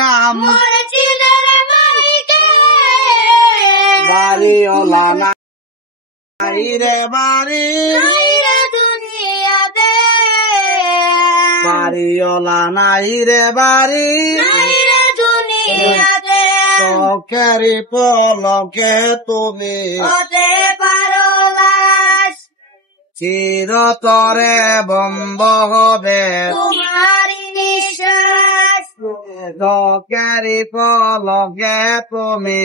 নাম বাড়িওয়ালা নাই রে বাড়ি বাড়িওয়ালা নাই রে বাড়ি চোখেরই পলকে তুমি চিরতরে বন্ধ হবে চোখেরই পলকে তুমি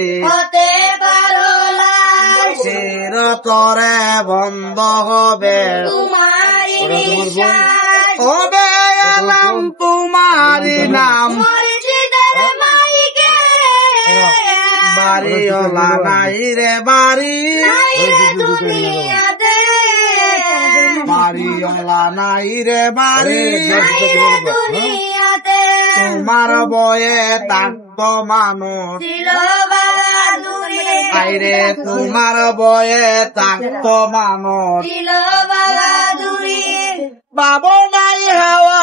চিরতরে বন্ধ হবে হবে এলাম তোমারই নাম বাড়িওয়ালা নাই রে বাড়ি বাড়িওয়ালা নাই রে বাড়ি তোমার বয়ে থাকতো মানুষ আইরে তোমার বয়ে থাকতো মানুষ বাবু নাই হাওয়া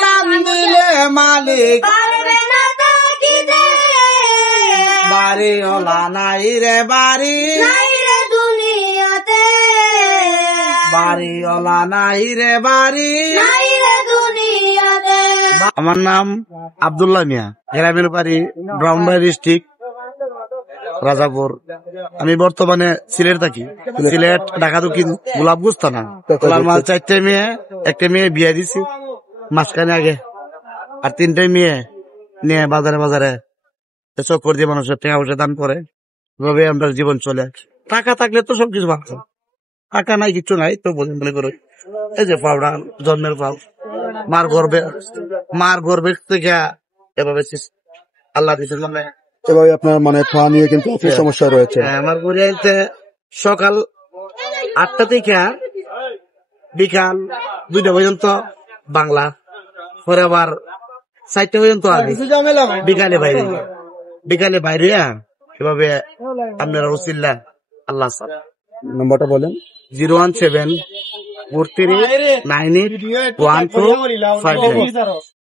টান দিলে মালিক বাড়িওয়ালা নাই রে বাড়ি বাড়িওয়ালা নাই রে বাড়ি আমার নাম আব্দুল্লাহ মিয়া, গ্রামের বাড়ি ব্রাহ্মণবাড়ি ডিস্ট্রিক্ট রাজাপুর। আমি বর্তমানে সিলেট থাকি, সিলেট ঢাকা দক্ষিণ গোলাপগঞ্জ থানা। মাল 4টে মেয়ে, একটা মেয়ে বিয়ে দিছি মাঝখানে আগে, আর 3টে মেয়ে নিয়ে বাজারে বাজারে চক্কর দিয়ে মানুষের টাকা পয়সা দান করে। এভাবে আমরা জীবন চলে। টাকা থাকলে তো সবকিছু ভাবতো, টাকা নাই, কিছু নাই তো বোঝেন বলে করে। এই যে পাউডা জন্মের পাউ মার গর্বে থেকে এভাবে আল্লাহ দিতে জন্য এভাবে আপনার মানে খাওয়া নিয়ে কিন্তু সমস্যা রয়েছে। আমার পরিবারে সকাল 8টা থেকে বিকাল 2টা পর্যন্ত বাংলা, পরে আবার 4টা পর্যন্ত বিকালে বাইরে এভাবে আপনারা রসিল্লা আল্লাহ নম্বরটা বলেন। 01743981255